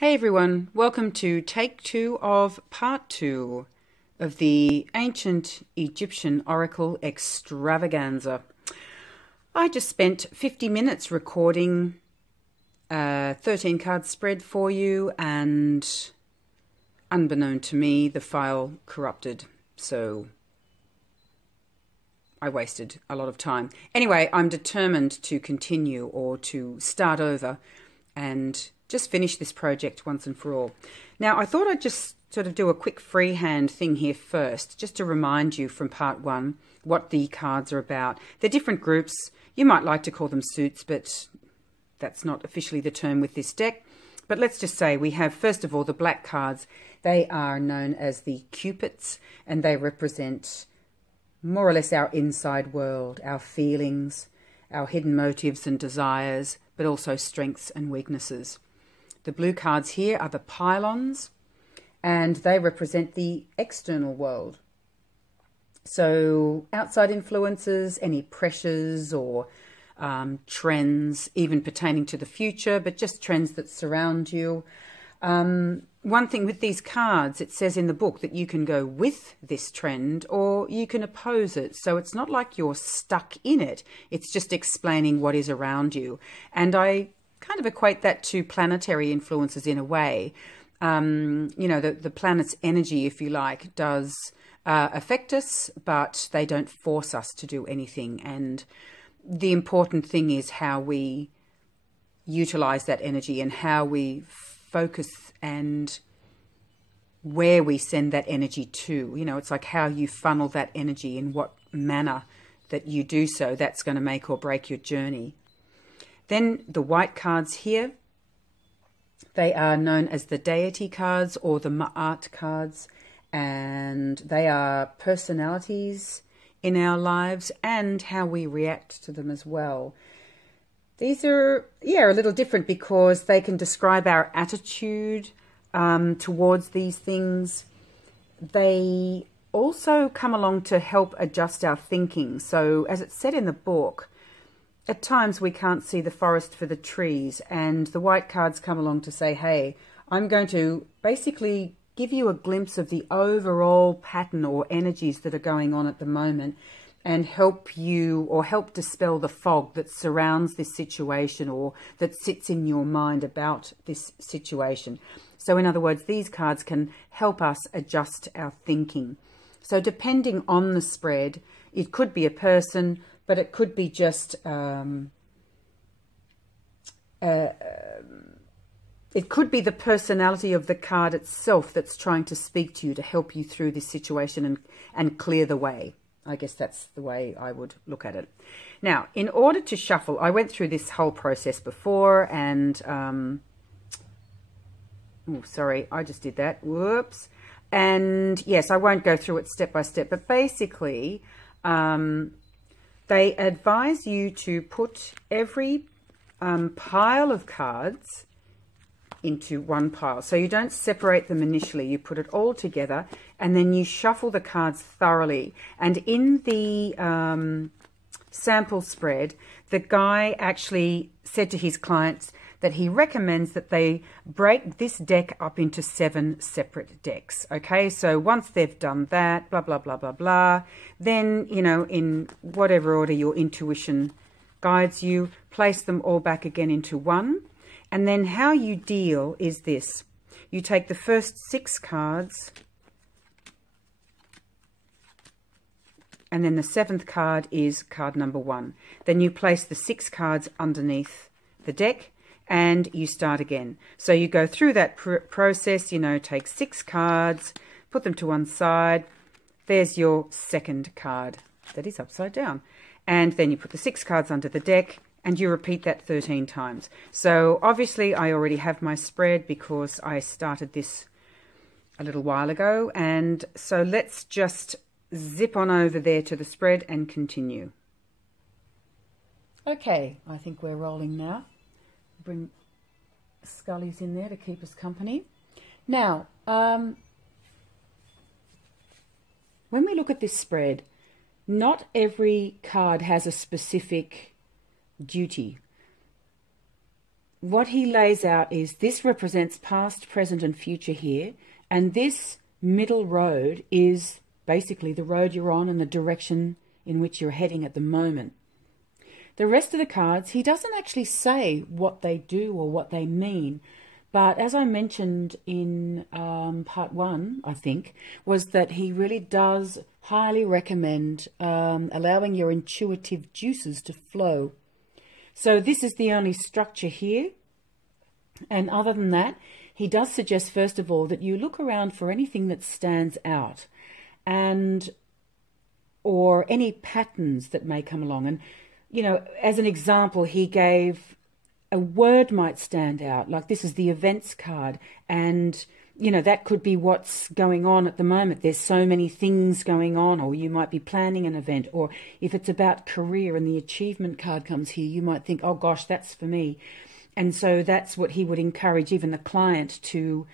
Hey everyone, welcome to take 2 of part 2 of the ancient Egyptian oracle extravaganza. I just spent 50 minutes recording a 13 card spread for you, and unbeknown to me, the file corrupted, so I wasted a lot of time. Anyway, I'm determined to continue or to start over and just finish this project once and for all. Now, I thought I'd just sort of do a quick freehand thing here first, just to remind you from part 1 what the cards are about. They're different groups. You might like to call them suits, but that's not officially the term with this deck. But let's just say we have, first of all, the black cards. They are known as the Cupids, and they represent more or less our inside world, our feelings, our hidden motives and desires, but also strengths and weaknesses. The blue cards here are the pylons, and they represent the external world. So outside influences, any pressures or trends, even pertaining to the future, but just trends that surround you. One thing with these cards, it says in the book that you can go with this trend or you can oppose it. So it's not like you're stuck in it. It's just explaining what is around you. And I kind of equate that to planetary influences in a way. You know, the planet's energy, if you like, does affect us, but they don't force us to do anything. And the important thing is how we utilize that energy and how we focus and where we send that energy to. You know, it's like how you funnel that energy, in what manner that you do so. That's going to make or break your journey. Then the white cards here, they are known as the deity cards or the ma'at cards, and they are personalities in our lives and how we react to them as well. These are, a little different because they can describe our attitude towards these things. They also come along to help adjust our thinking. So as it said in the book, at times we can't see the forest for the trees, and the white cards come along to say, hey, I'm going to basically give you a glimpse of the overall pattern or energies that are going on at the moment, and help you or help dispel the fog that surrounds this situation or that sits in your mind about this situation. So in other words, these cards can help us adjust our thinking. So depending on the spread, it could be a person, but it could be just it could be the personality of the card itself that's trying to speak to you to help you through this situation and clear the way. I guess that's the way I would look at it. Now, in order to shuffle, I went through this whole process before, and oh, sorry, I just did that. Whoops. And yes, I won't go through it step by step, but basically they advise you to put every pile of cards into one pile. So you don't separate them initially. You put it all together and then you shuffle the cards thoroughly. And in the sample spread, the guy actually said to his clients that he recommends that they break this deck up into 7 separate decks. Okay, so once they've done that, blah, blah, blah, blah, blah, then, you know, in whatever order your intuition guides you, place them all back again into one. And then how you deal is this. You take the first 6 cards, and then the 7th card is card number 1. Then you place the 6 cards underneath the deck, and you start again. So you go through that process, you know, take 6 cards, put them to one side. There's your 2nd card that is upside down. And then you put the 6 cards under the deck, and you repeat that 13 times. So obviously I already have my spread because I started this a little while ago. And so let's just zip on over there to the spread and continue. Okay, I think we're rolling now. Bring Scully's in there to keep us company. Now, when we look at this spread, not every card has a specific duty. what he lays out is this represents past, present and future here. And this middle road is basically the road you're on and the direction in which you're heading at the moment. The rest of the cards, he doesn't actually say what they do or what they mean. But as I mentioned in part 1, I think, was that he really does highly recommend allowing your intuitive juices to flow. So this is the only structure here. And other than that, he does suggest, first of all, that you look around for anything that stands out and or any patterns that may come along. And, you know, as an example, he gave a word might stand out, like this is the events card. And, you know, that could be what's going on at the moment. There's so many things going on, or you might be planning an event. Or if it's about career and the achievement card comes here, you might think, oh gosh, that's for me. And so that's what he would encourage even the client to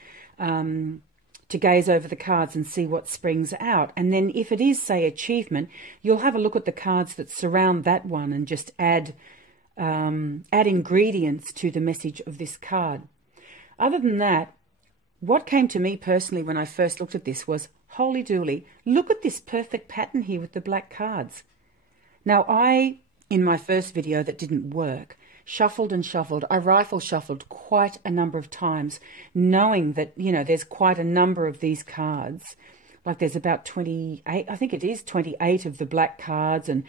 gaze over the cards and see what springs out. And then if it is, say, achievement, you'll have a look at the cards that surround that one and just add ingredients to the message of this card. Other than that, what came to me personally when I first looked at this was, holy dooly, look at this perfect pattern here with the black cards. Now I, in my first video that didn't work, shuffled and shuffled. I rifle shuffled quite a number of times, knowing that, you know, there's quite a number of these cards. Like there's about 28, I think it is 28 of the black cards and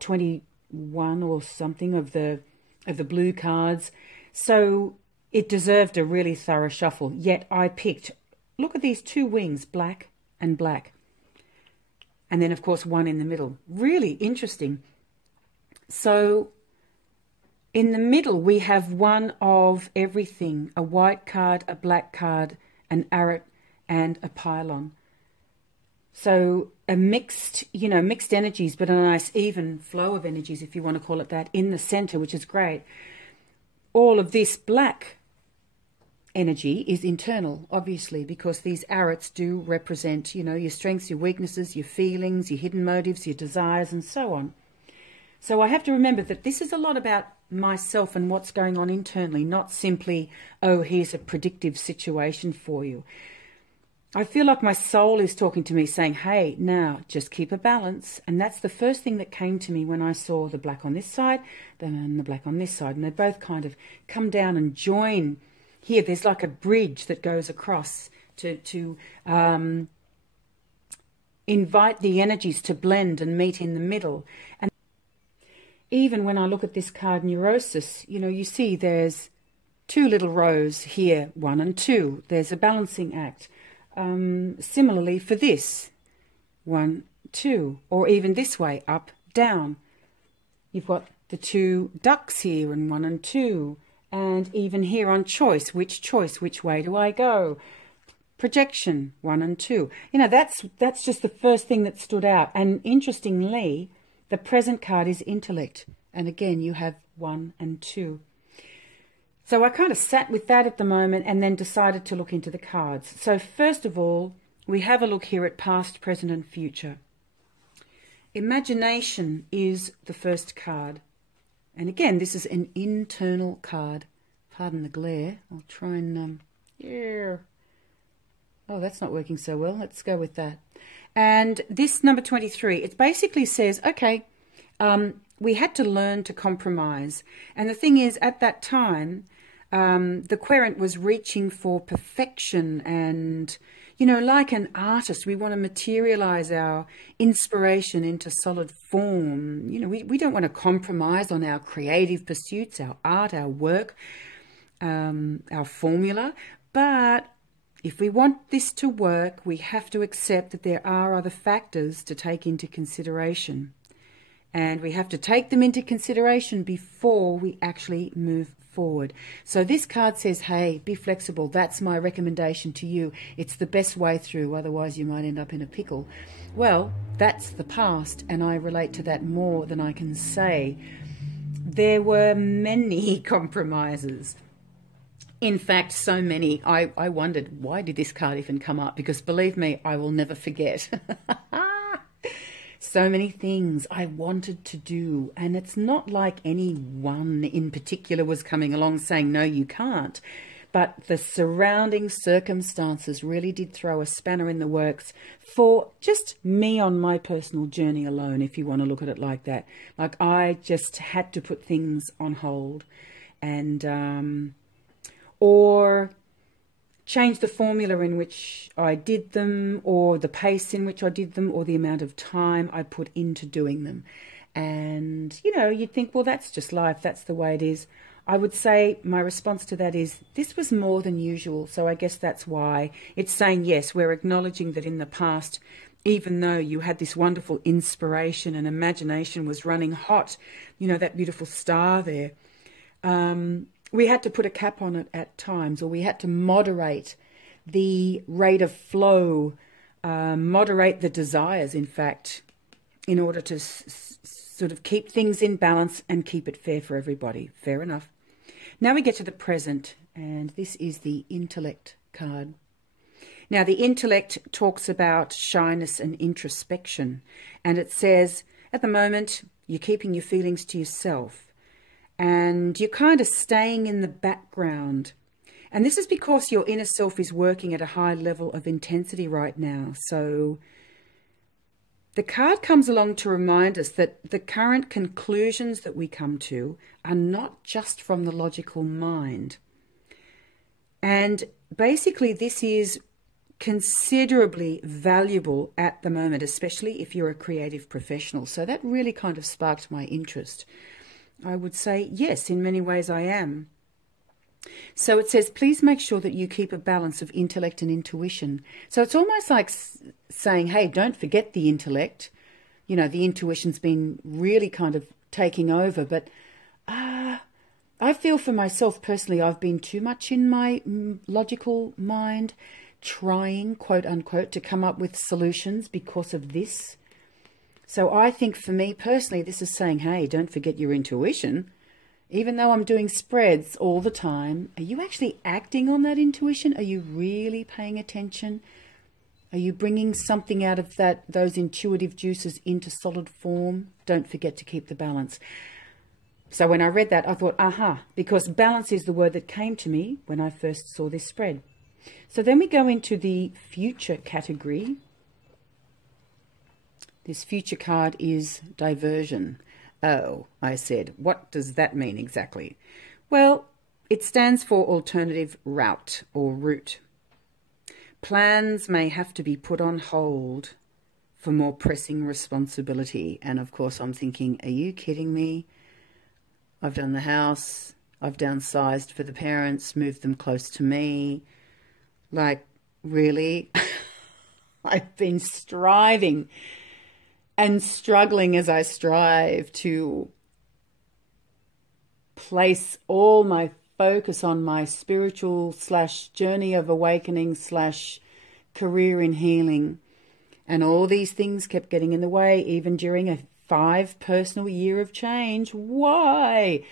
21 or something of the blue cards. So it deserved a really thorough shuffle. Yet I picked, look at these two wings, black and black. And then, of course, one in the middle. Really interesting. So in the middle, we have one of everything, a white card, a black card, an arat, and a pylon. So a mixed, you know, mixed energies, but a nice even flow of energies, if you want to call it that, in the center, which is great. All of this black energy is internal, obviously, because these arats do represent, you know, your strengths, your weaknesses, your feelings, your hidden motives, your desires, and so on. So I have to remember that this is a lot about myself and what's going on internally, not simply, oh, here's a predictive situation for you. I feel like my soul is talking to me saying, hey, now just keep a balance. And that's the first thing that came to me when I saw the black on this side, then the black on this side. And they both kind of come down and join here. There's like a bridge that goes across to invite the energies to blend and meet in the middle. And even when I look at this card, Neurosis, you know, you see there's two little rows here, 1 and 2. There's a balancing act. Similarly for this, 1, 2, or even this way, up, down. You've got the two ducks here and 1 and 2, and even here on choice, which way do I go? Projection, 1 and 2. You know, that's just the first thing that stood out. And interestingly, the present card is intellect, and again you have 1 and 2. So I kind of sat with that at the moment and then decided to look into the cards. So first of all, we have a look here at past, present and future. Imagination is the first card. And again, this is an internal card. Pardon the glare. I'll try and, yeah. Oh, that's not working so well. Let's go with that. And this number 23, it basically says, okay, we had to learn to compromise. And the thing is, at that time, the querent was reaching for perfection and, you know, like an artist, we want to materialize our inspiration into solid form. You know, we don't want to compromise on our creative pursuits, our art, our work, our formula. But if we want this to work, we have to accept that there are other factors to take into consideration. And we have to take them into consideration before we actually move forward. So this card says, hey, be flexible. That's my recommendation to you. It's the best way through. Otherwise, you might end up in a pickle. Well, that's the past, and I relate to that more than I can say. There were many compromises. In fact, so many, I wondered, why did this card even come up? Because believe me, I will never forget. So many things I wanted to do, and it's not like any one in particular was coming along saying, no, you can't. But the surrounding circumstances really did throw a spanner in the works for just me on my personal journey alone, if you want to look at it like that. Like I just had to put things on hold and or change the formula in which I did them, or the pace in which I did them, or the amount of time I put into doing them. And, you know, you'd think, well, that's just life. That's the way it is. I would say my response to that is this was more than usual. So I guess that's why it's saying, yes, we're acknowledging that in the past, even though you had this wonderful inspiration and imagination was running hot, you know, that beautiful star there, we had to put a cap on it at times, or we had to moderate the rate of flow, moderate the desires, in fact, in order to sort of keep things in balance and keep it fair for everybody. Fair enough. Now we get to the present, and this is the intellect card. Now, the intellect talks about shyness and introspection, and it says, at the moment, you're keeping your feelings to yourself, and you're kind of staying in the background. And this is because your inner self is working at a high level of intensity right now. So the card comes along to remind us that the current conclusions that we come to are not just from the logical mind. And basically this is considerably valuable at the moment, especially if you're a creative professional. So that really kind of sparked my interest. I would say, yes, in many ways I am. So it says, please make sure that you keep a balance of intellect and intuition. So it's almost like saying, hey, don't forget the intellect. You know, the intuition's been really kind of taking over. But I feel for myself personally, I've been too much in my logical mind, trying, quote unquote, to come up with solutions because of this. So I think for me personally, this is saying, hey, don't forget your intuition. Even though I'm doing spreads all the time, are you actually acting on that intuition? Are you really paying attention? Are you bringing something out of those intuitive juices into solid form? Don't forget to keep the balance. So when I read that, I thought, aha, because balance is the word that came to me when I first saw this spread. So then we go into the future category. This future card is diversion. Oh, I said, what does that mean exactly? Well, it stands for alternative route or route. Plans may have to be put on hold for more pressing responsibility. And of course, I'm thinking, are you kidding me? I've done the house, I've downsized for the parents, moved them close to me. Like, really? I've been striving and struggling as I strive to place all my focus on my spiritual / journey of awakening / career in healing. And all these things kept getting in the way, even during a 5 personal year of change. Why?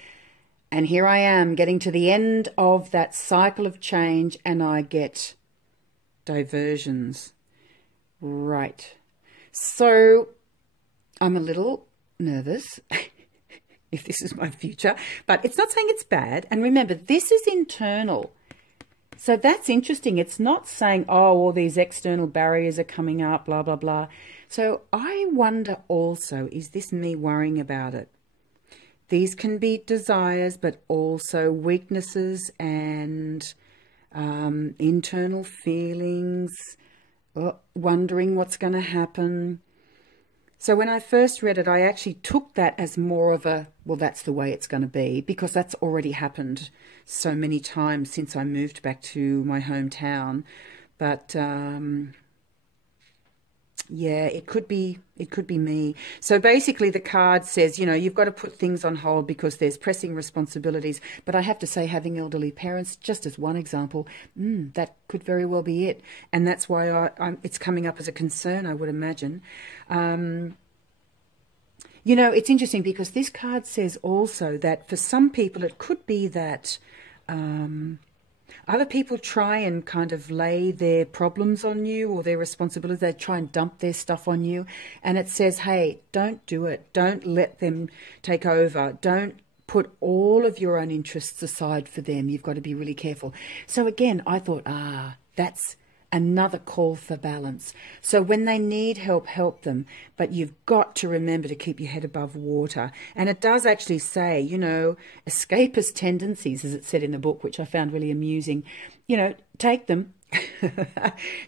And here I am getting to the end of that cycle of change, and I get diversions. Right. So I'm a little nervous if this is my future, but it's not saying it's bad. And remember, this is internal. So that's interesting. It's not saying, oh, all these external barriers are coming up, blah, blah, blah. So I wonder also, is this me worrying about it? These can be desires, but also weaknesses and internal feelings, wondering what's going to happen. So when I first read it, I actually took that as more of a, well, that's the way it's going to be, because that's already happened so many times since I moved back to my hometown. But yeah, it could be me. So basically the card says, you know, you've got to put things on hold because there's pressing responsibilities. But I have to say, having elderly parents, just as one example, that could very well be it. And that's why it's coming up as a concern, I would imagine. You know, it's interesting because this card says also that for some people it could be that Other people try and kind of lay their problems on you or their responsibilities. They try and dump their stuff on you. And it says, hey, don't do it. Don't let them take over. Don't put all of your own interests aside for them. You've got to be really careful. So again, I thought, that's another call for balance. So when they need help, help them. But you've got to remember to keep your head above water. And it does actually say, escapist tendencies, as it said in the book, which I found really amusing, take them.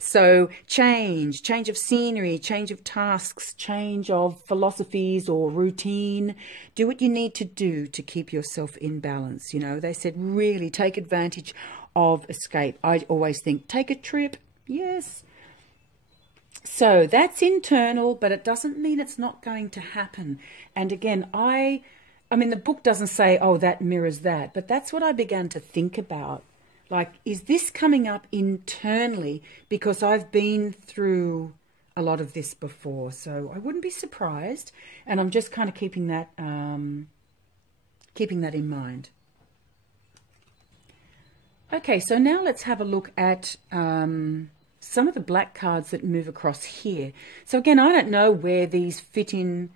So change of scenery, change of tasks, change of philosophies or routine. Do what you need to do to keep yourself in balance. They said really take advantage of escape. I always think take a trip. Yes. So that's internal, but it doesn't mean it's not going to happen. And again, I mean, the book doesn't say, oh, that mirrors that, but that's what I began to think about. Like, is this coming up internally because I've been through a lot of this before? So I wouldn't be surprised. And I'm just kind of keeping that in mind. Okay, so now let's have a look at some of the black cards that move across here. So again, I don't know where these fit in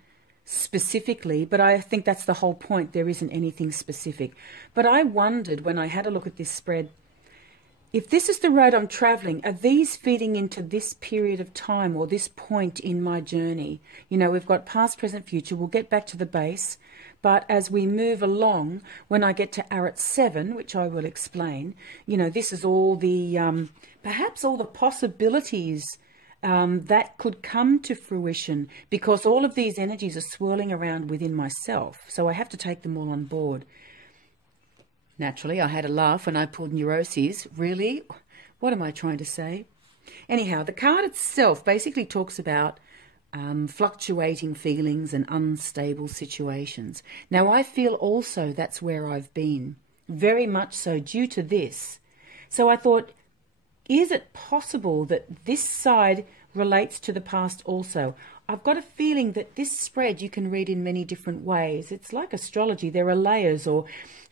specifically, but I think that's the whole point. There isn't anything specific. But I wondered when I had a look at this spread, if this is the road I'm traveling, are these feeding into this period of time or this point in my journey? We've got past, present, future. We'll get back to the base. But as we move along, when I get to arats 7, which I will explain, this is all the, perhaps all the possibilities that could come to fruition, because all of these energies are swirling around within myself. So I have to take them all on board. Naturally, I had a laugh when I pulled neuroses. Really? What am I trying to say? Anyhow, the card itself basically talks about fluctuating feelings and unstable situations. Now, I feel also that's where I've been, very much so due to this. So I thought, is it possible that this side relates to the past also? I've got a feeling that this spread you can read in many different ways. It's like astrology. There are layers or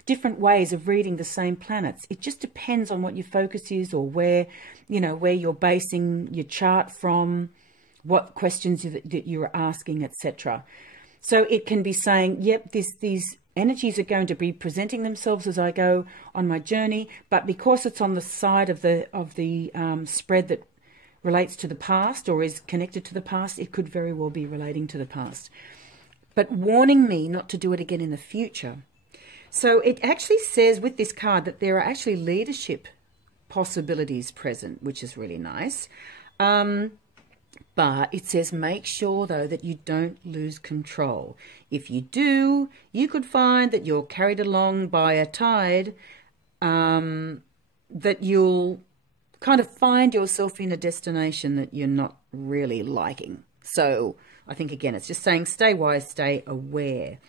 different ways of reading the same planets. It just depends on what your focus is or where you're basing your chart from, what questions that you're asking, etc. So it can be saying, yep, these energies are going to be presenting themselves as I go on my journey, but because it's on the side of the spread that relates to the past or is connected to the past, it could very well be relating to the past, but warning me not to do it again in the future. So it actually says with this card that there are actually leadership possibilities present, which is really nice. But it says make sure, though, that you don't lose control. If you do, you could find that you're carried along by a tide, that you'll kind of find yourself in a destination that you're not really liking. So I think, again, it's just saying stay wise, stay aware.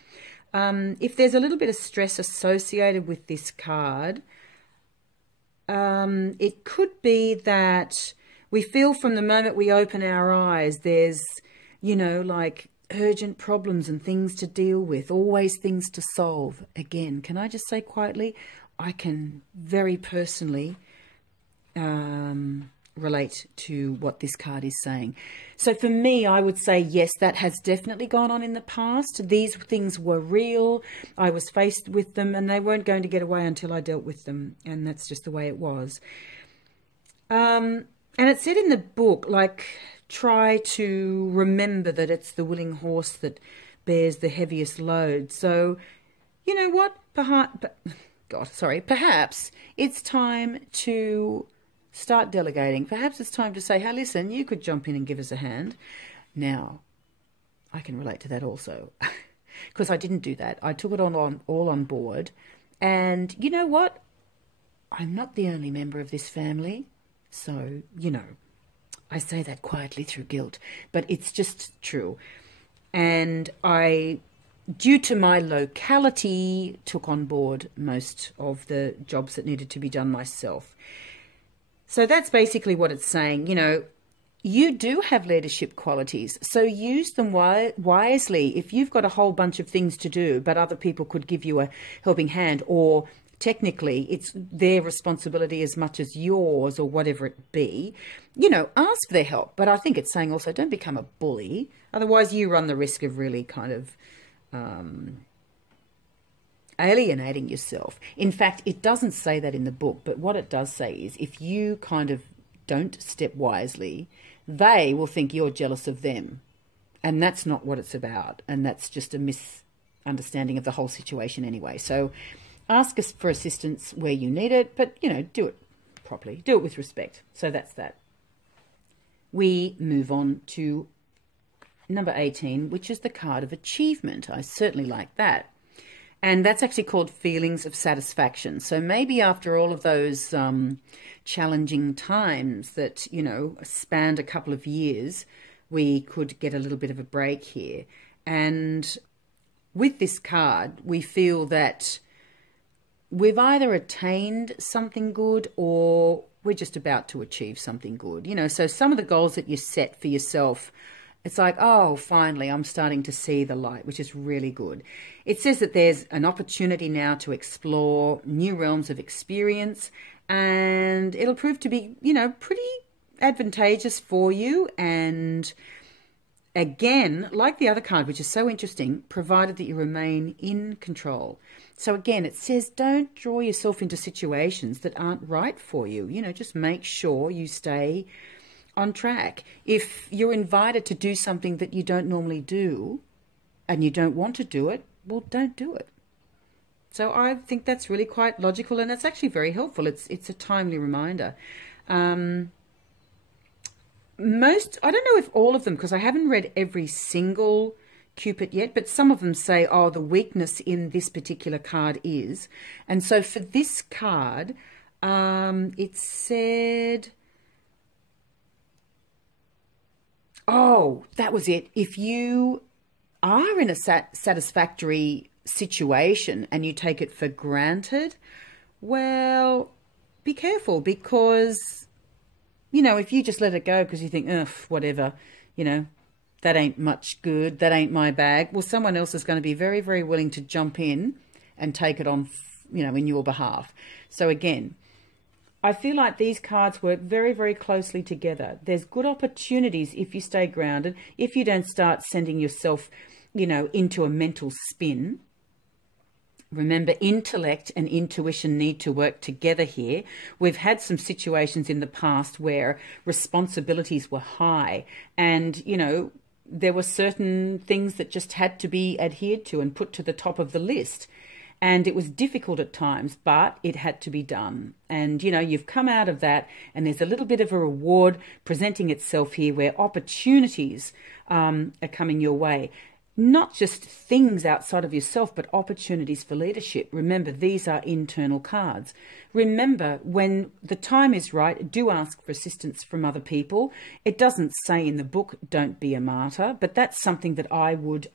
If there's a little bit of stress associated with this card, it could be that we feel from the moment we open our eyes, there's, like urgent problems and things to deal with, always things to solve. Again, can I just say quietly, I can very personally relate to what this card is saying. So for me, I would say, yes, that has definitely gone on in the past. These things were real. I was faced with them and they weren't going to get away until I dealt with them. And that's just the way it was. And it said in the book, like, try to remember that it's the willing horse that bears the heaviest load. So, you know what? Perhaps it's time to start delegating. Perhaps it's time to say, hey, listen, you could jump in and give us a hand. Now, I can relate to that also, because I didn't do that. I took it all on board. And you know what? I'm not the only member of this family. So, I say that quietly through guilt, but it's just true. And I, due to my locality, took on board most of the jobs that needed to be done myself. So that's basically what it's saying. You do have leadership qualities, so use them wisely. If you've got a whole bunch of things to do, but other people could give you a helping hand or technically it's their responsibility as much as yours or whatever it be, you know, ask for their help. But I think it's saying also don't become a bully. Otherwise you run the risk of really kind of alienating yourself. In fact, it doesn't say that in the book, but what it does say is if you kind of don't step wisely, they will think you're jealous of them. And that's not what it's about. And that's just a misunderstanding of the whole situation anyway. So ask us for assistance where you need it, but, you know, do it properly. Do it with respect. So that's that. We move on to number 18, which is the card of achievement. I certainly like that. And that's actually called feelings of satisfaction. So maybe after all of those challenging times that, you know, spanned a couple of years, we could get a little bit of a break here. And with this card, we feel that we've either attained something good or we're just about to achieve something good. You know, so some of the goals that you set for yourself, it's like, oh, finally, I'm starting to see the light, which is really good. It says that there's an opportunity now to explore new realms of experience, and it'll prove to be, you know, pretty advantageous for you. And again, like the other card, which is so interesting, provided that you remain in control. So again, it says don't draw yourself into situations that aren't right for you. You know, just make sure you stay on track. If you're invited to do something that you don't normally do and you don't want to do it, well, don't do it. So I think that's really quite logical, and it's actually very helpful. It's a timely reminder. I don't know if all of them, because I haven't read every single Cupid yet, but some of them say, oh, the weakness in this particular card is. And so for this card, it said, oh, that was it. If you are in a satisfactory situation and you take it for granted, well, be careful, because, you know, if you just let it go because you think, ugh, whatever, you know, that ain't much good, that ain't my bag, well, someone else is going to be very, very willing to jump in and take it on, you know, in your behalf. So again, I feel like these cards work very, very closely together. There's good opportunities if you stay grounded, if you don't start sending yourself, you know, into a mental spin. Remember, intellect and intuition need to work together here. We've had some situations in the past where responsibilities were high and, you know, there were certain things that just had to be adhered to and put to the top of the list. And it was difficult at times, but it had to be done. And, you know, you've come out of that and there's a little bit of a reward presenting itself here where opportunities are coming your way. Not just things outside of yourself, but opportunities for leadership. Remember, these are internal cards. Remember, when the time is right, do ask for assistance from other people. It doesn't say in the book, don't be a martyr, but that's something that I would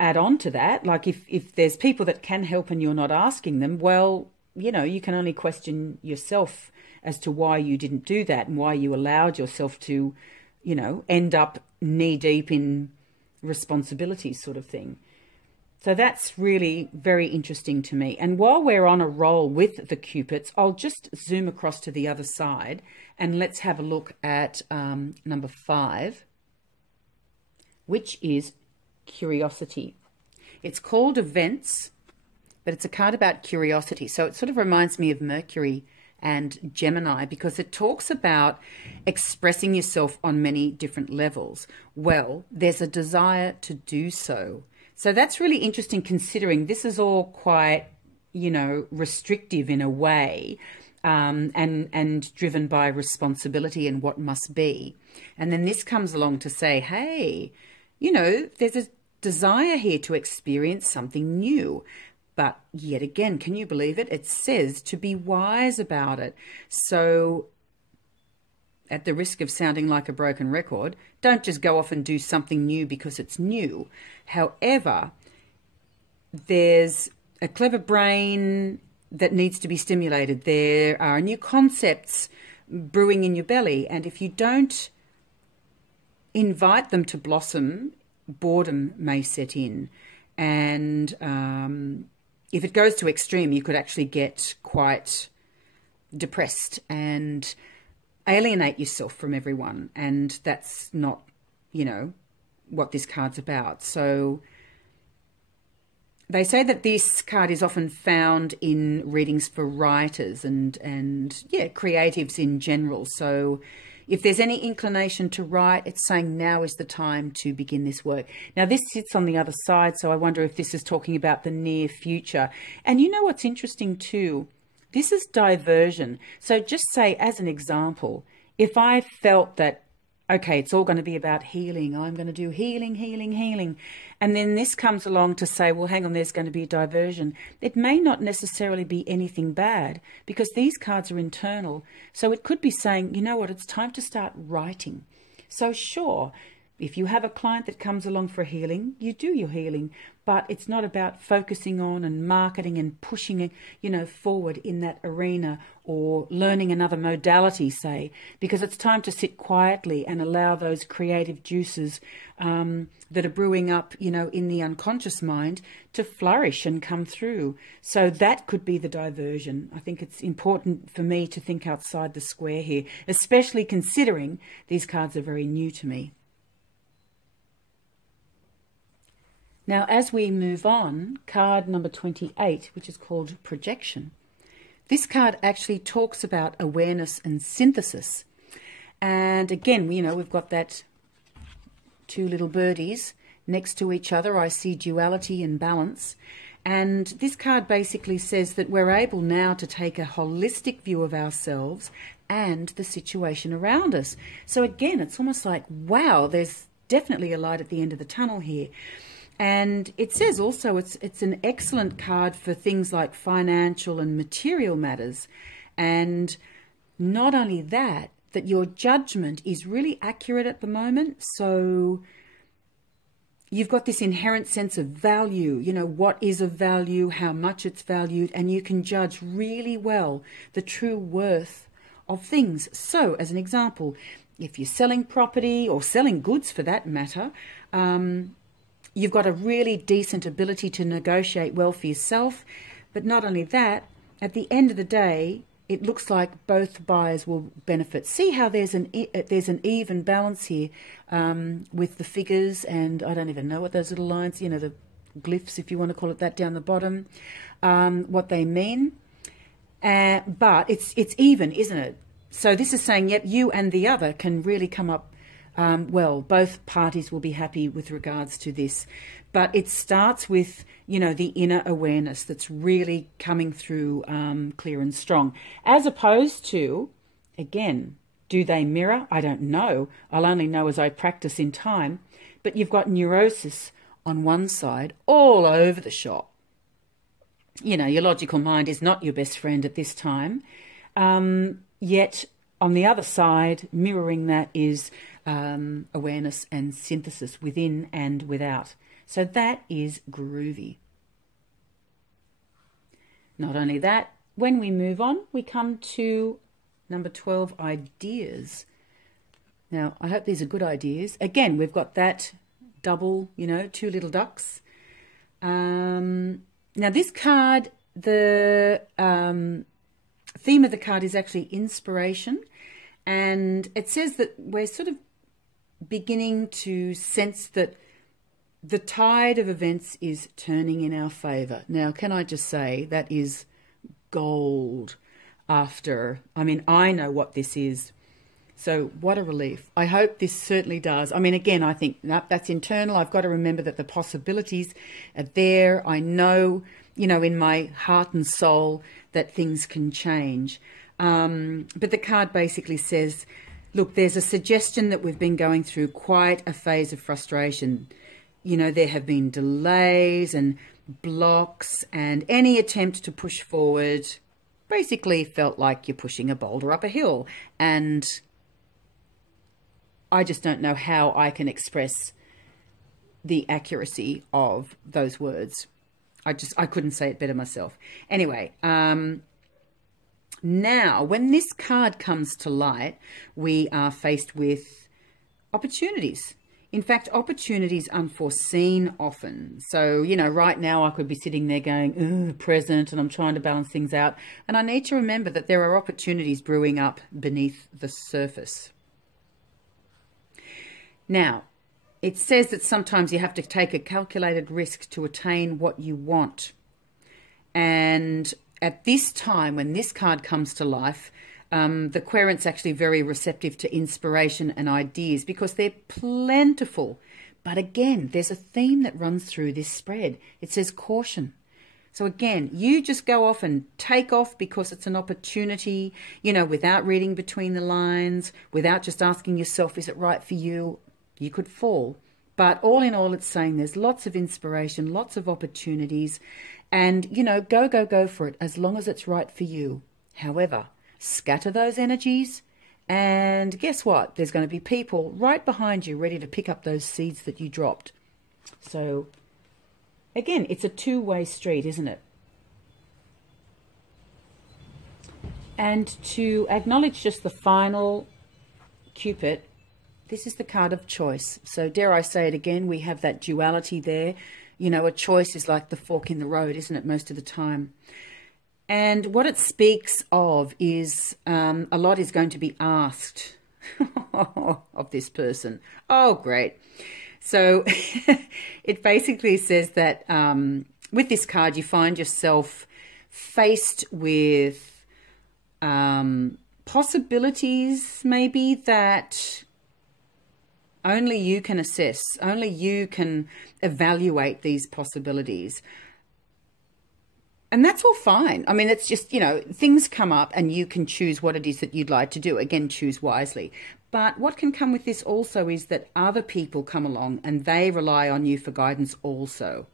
add on to that. Like if there's people that can help and you're not asking them, well, you know, you can only question yourself as to why you didn't do that and why you allowed yourself to, you know, end up knee deep in responsibilities sort of thing. So that's really very interesting to me. And while we're on a roll with the Cupids, I'll just zoom across to the other side and let's have a look at number 5, which is curiosity. It's called events, but it's a card about curiosity. So it sort of reminds me of Mercury and Gemini because it talks about expressing yourself on many different levels. Well, there's a desire to do so. So that's really interesting considering this is all quite, you know, restrictive in a way and driven by responsibility and what must be. And then this comes along to say, hey, you know, there's a desire here to experience something new. But yet again, can you believe it? It says to be wise about it. So at the risk of sounding like a broken record, don't just go off and do something new because it's new. However, there's a clever brain that needs to be stimulated. There are new concepts brewing in your belly. And if you don't invite them to blossom, boredom may set in. And if it goes to extreme, you could actually get quite depressed and alienate yourself from everyone. And that's not, you know, what this card's about. So they say that this card is often found in readings for writers and yeah, creatives in general. So if there's any inclination to write, it's saying now is the time to begin this work. Now, this sits on the other side, so I wonder if this is talking about the near future. And you know what's interesting too? This is diversion. So just say, as an example, if I felt that, okay, it's all going to be about healing. I'm going to do healing, healing, healing. And then this comes along to say, well, hang on, there's going to be a diversion. It may not necessarily be anything bad because these cards are internal. So it could be saying, you know what, it's time to start writing. So sure, if you have a client that comes along for healing, you do your healing, but it's not about focusing on and marketing and pushing it, you know, forward in that arena or learning another modality, say, because it's time to sit quietly and allow those creative juices that are brewing up, you know, in the unconscious mind to flourish and come through. So that could be the diversion. I think it's important for me to think outside the square here, especially considering these cards are very new to me. Now, as we move on, card number 28, which is called projection. This card actually talks about awareness and synthesis. And again, you know, we've got that two little birdies next to each other. I see duality and balance. And this card basically says that we're able now to take a holistic view of ourselves and the situation around us. So again, it's almost like, wow, there's definitely a light at the end of the tunnel here. And it says also it's an excellent card for things like financial and material matters. And not only that, that your judgment is really accurate at the moment. So you've got this inherent sense of value, you know, what is of value, how much it's valued, and you can judge really well the true worth of things. So as an example, if you're selling property or selling goods for that matter, you've got a really decent ability to negotiate well for yourself. But not only that, at the end of the day, it looks like both buyers will benefit. See how there's an even balance here with the figures, and I don't even know what those little lines, you know, the glyphs, if you want to call it that, down the bottom, what they mean. But it's even, isn't it? So this is saying, yep, you and the other can really come up well, both parties will be happy with regards to this. But it starts with, you know, the inner awareness that's really coming through clear and strong. As opposed to, again, do they mirror? I don't know. I'll only know as I practice in time. But you've got neurosis on one side all over the shop. You know, your logical mind is not your best friend at this time. Yet on the other side, mirroring that is awareness and synthesis within and without. So that is groovy. Not only that, when we move on, we come to number 12, ideas. Now, I hope these are good ideas. Again, we've got that double, you know, two little ducks. Now, this card, the theme of the card is actually inspiration. And it says that we're sort of beginning to sense that the tide of events is turning in our favour. Now, can I just say that is gold after, I mean, I know what this is. So what a relief. I hope this certainly does. I mean, again, I think that's internal. I've got to remember that the possibilities are there. I know, you know, in my heart and soul that things can change. But the card basically says, look, there's a suggestion that we've been going through quite a phase of frustration. You know, there have been delays and blocks, and any attempt to push forward basically felt like you're pushing a boulder up a hill. And I just don't know how I can express the accuracy of those words. I couldn't say it better myself. Anyway, now, when this card comes to light, we are faced with opportunities In fact, opportunities unforeseen often. So, you know, right now I could be sitting there going, present, and I'm trying to balance things out. And I need to remember that there are opportunities brewing up beneath the surface. Now, it says that sometimes you have to take a calculated risk to attain what you want. And at this time, when this card comes to life, the querent's actually very receptive to inspiration and ideas because they're plentiful. But again, there's a theme that runs through this spread. It says caution. So again, you just go off and take off because it's an opportunity, you know, without reading between the lines, without just asking yourself, is it right for you? You could fall. But all in all, it's saying there's lots of inspiration, lots of opportunities, and, you know, go for it as long as it's right for you. However, scatter those energies, and guess what? There's going to be people right behind you ready to pick up those seeds that you dropped. So, again, it's a two-way street, isn't it? And to acknowledge just the final Cupid, this is the card of choice. So dare I say it again, we have that duality there. You know, a choice is like the fork in the road, isn't it, most of the time? And what it speaks of is a lot is going to be asked of this person. Oh, great. So it basically says that with this card, you find yourself faced with possibilities maybe that only you can assess, only you can evaluate these possibilities. And that's all fine. I mean, it's just, you know, things come up and you can choose what it is that you'd like to do. Again, choose wisely. But what can come with this also is that other people come along and they rely on you for guidance also.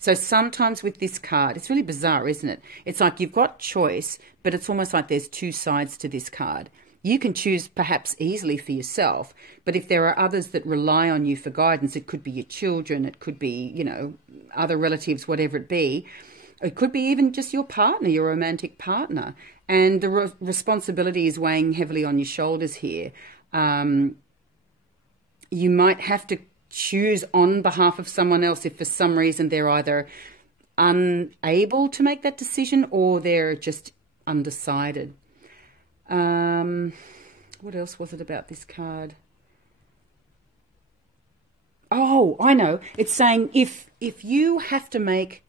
So sometimes with this card, it's really bizarre, isn't it? It's like you've got choice, but it's almost like there's two sides to this card. You can choose perhaps easily for yourself, but if there are others that rely on you for guidance, it could be your children, it could be, you know, other relatives, whatever it be. It could be even just your partner, your romantic partner. And the responsibility is weighing heavily on your shoulders here. You might have to choose on behalf of someone else if for some reason they're either unable to make that decision or they're just undecided. What else was it about this card? Oh, I know. It's saying if you have to make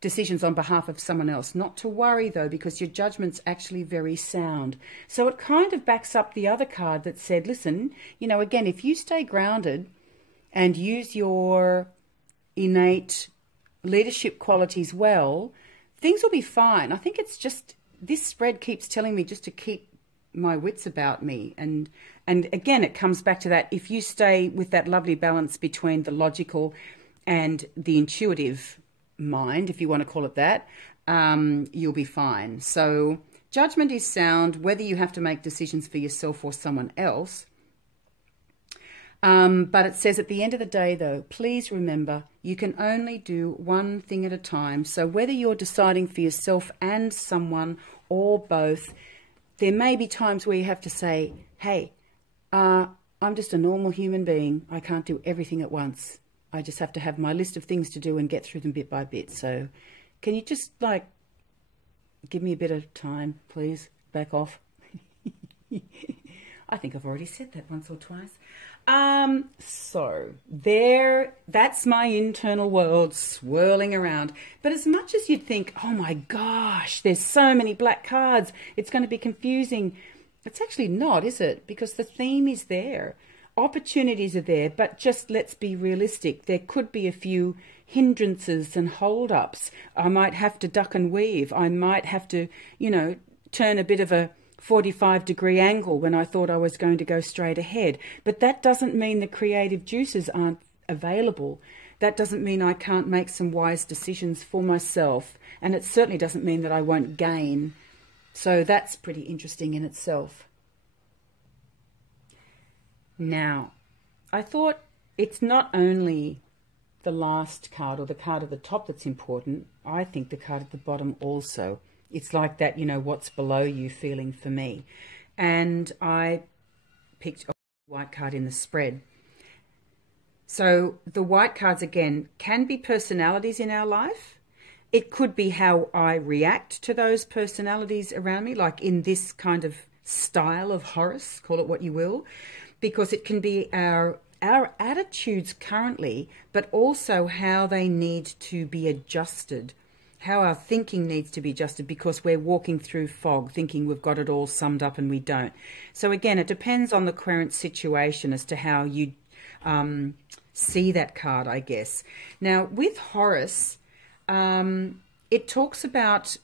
decisions on behalf of someone else, not to worry though, because your judgment's actually very sound. So it kind of backs up the other card that said, listen, you know, again, if you stay grounded and use your innate leadership qualities well, things will be fine. I think it's just, this spread keeps telling me just to keep my wits about me. And again, it comes back to that. If you stay with that lovely balance between the logical and the intuitive mind, if you want to call it that, you'll be fine. So judgment is sound, whether you have to make decisions for yourself or someone else. But it says at the end of the day, though, please remember, you can only do one thing at a time. So whether you're deciding for yourself and someone or both, there may be times where you have to say, hey, I'm just a normal human being. I can't do everything at once. I just have to have my list of things to do and get through them bit by bit. So can you just, like, give me a bit of time, please? Back off. I think I've already said that once or twice. So that's my internal world swirling around. But as much as you'd think, oh my gosh, there's so many black cards, it's going to be confusing. It's actually not, is it? Because the theme is there. Opportunities are there, but just let's be realistic. There could be a few hindrances and hold-ups. I might have to duck and weave. I might have to, you know, turn a bit of a 45-degree angle when I thought I was going to go straight ahead. But that doesn't mean the creative juices aren't available. That doesn't mean I can't make some wise decisions for myself. And it certainly doesn't mean that I won't gain. So that's pretty interesting in itself. Now, I thought it's not only the last card or the card at the top that's important. I think the card at the bottom also. It's like that, you know, what's below you feeling for me. And I picked a white card in the spread. So the white cards, again, can be personalities in our life. It could be how I react to those personalities around me, like in this kind of style of Horus, call it what you will, because it can be our attitudes currently, but also how they need to be adjusted, how our thinking needs to be adjusted, because we're walking through fog thinking we've got it all summed up and we don't. So again, it depends on the current situation as to how you see that card, I guess. Now, with Horus, it talks about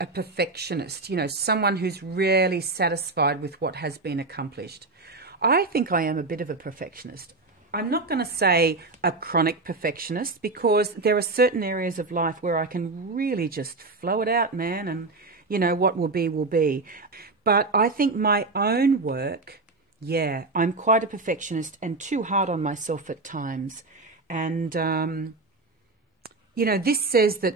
a perfectionist, you know, someone who's really satisfied with what has been accomplished. I think I am a bit of a perfectionist. I'm not going to say a chronic perfectionist, because there are certain areas of life where I can really just flow it out, man, and, you know, what will be, will be. But I think my own work, yeah, I'm quite a perfectionist and too hard on myself at times. And, you know, this says that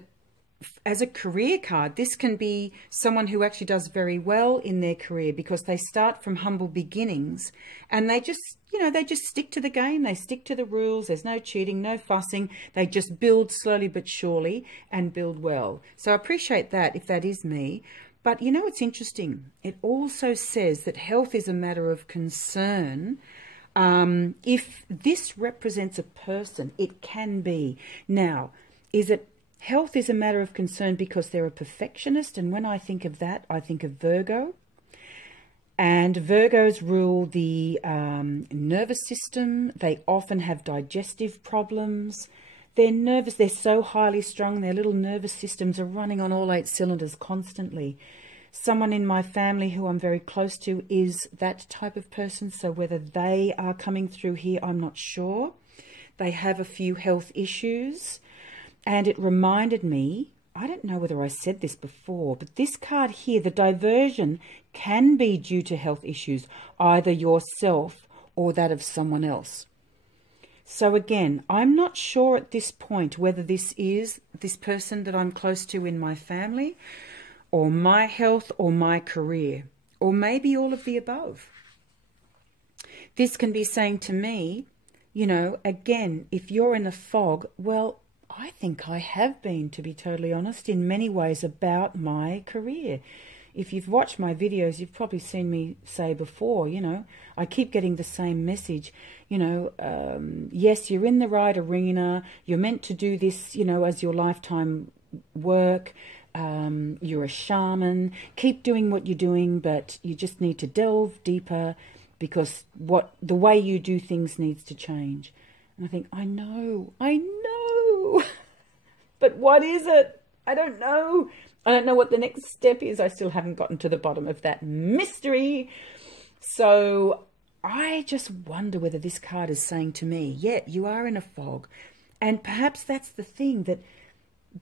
as a career card, this can be someone who actually does very well in their career because they start from humble beginnings and they just, you know, they just stick to the game. They stick to the rules. There's no cheating, no fussing. They just build slowly but surely and build well. So I appreciate that if that is me. But, you know, it's interesting. It also says that health is a matter of concern. If this represents a person, it can be. Now, is it health is a matter of concern because they're a perfectionist? And when I think of that, I think of Virgo. And Virgos rule the nervous system. They often have digestive problems. They're nervous. They're so highly strung. Their little nervous systems are running on all 8 cylinders constantly. Someone in my family who I'm very close to is that type of person. So whether they are coming through here, I'm not sure. They have a few health issues. And it reminded me, I don't know whether I said this before, but this card here, the diversion can be due to health issues, either yourself or that of someone else. So again, I'm not sure at this point whether this is this person that I'm close to in my family, or my health, or my career, or maybe all of the above. This can be saying to me, you know, again, if you're in a fog, well, I think I have been, to be totally honest, in many ways about my career. If you've watched my videos, you've probably seen me say before, you know, I keep getting the same message, you know, yes, you're in the right arena, you're meant to do this, you know, as your lifetime work, you're a shaman, keep doing what you're doing, but you just need to delve deeper because the way you do things needs to change. And I think, I know, but what is it? I don't know. I don't know what the next step is. I still haven't gotten to the bottom of that mystery. So I just wonder whether this card is saying to me, yeah, you are in a fog. And perhaps that's the thing, that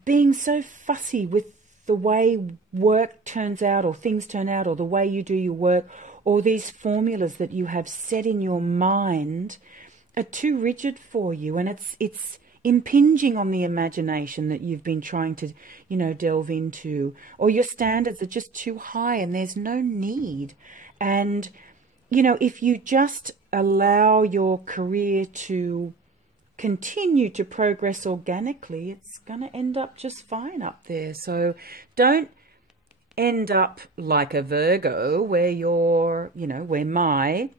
being so fussy with the way work turns out or things turn out or the way you do your work or these formulas that you have set in your mind are too rigid for you, and it's impinging on the imagination that you've been trying to, you know, delve into, or your standards are just too high and there's no need. And, you know, if you just allow your career to continue to progress organically, it's going to end up just fine up there. So don't end up like a Virgo where you're, you know, where my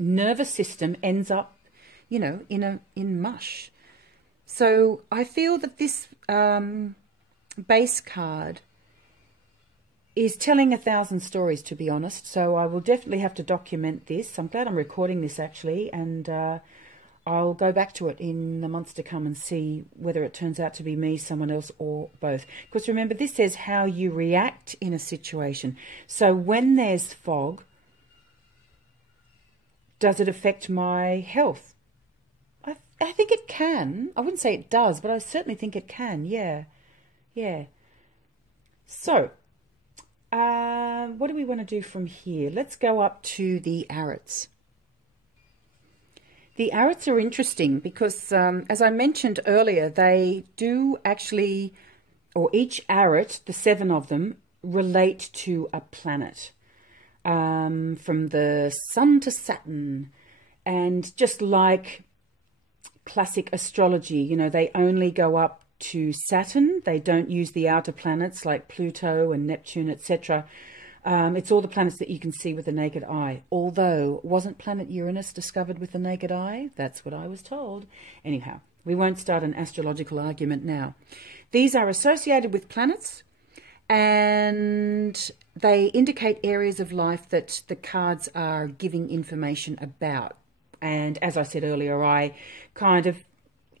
nervous system ends up, you know, in mush. So I feel that this base card is telling 1,000 stories, to be honest. So I will definitely have to document this. I'm glad I'm recording this actually, and I'll go back to it in the months to come and see whether it turns out to be me, someone else, or both. Because remember, this says how you react in a situation. So when there's fog, does it affect my health? I think it can. I wouldn't say it does, but I certainly think it can. Yeah. So, what do we want to do from here? Let's go up to the arats. The arats are interesting because, as I mentioned earlier, they do actually, or each arat, the 7 of them, relate to a planet. from the Sun to Saturn. And just like classic astrology, you know, they only go up to Saturn. They don't use the outer planets like Pluto and Neptune, etc. It's all the planets that you can see with the naked eye. Although, wasn't planet Uranus discovered with the naked eye? That's what I was told. Anyhow, we won't start an astrological argument now. These are associated with planets, and they indicate areas of life that the cards are giving information about. And as I said earlier, I kind of,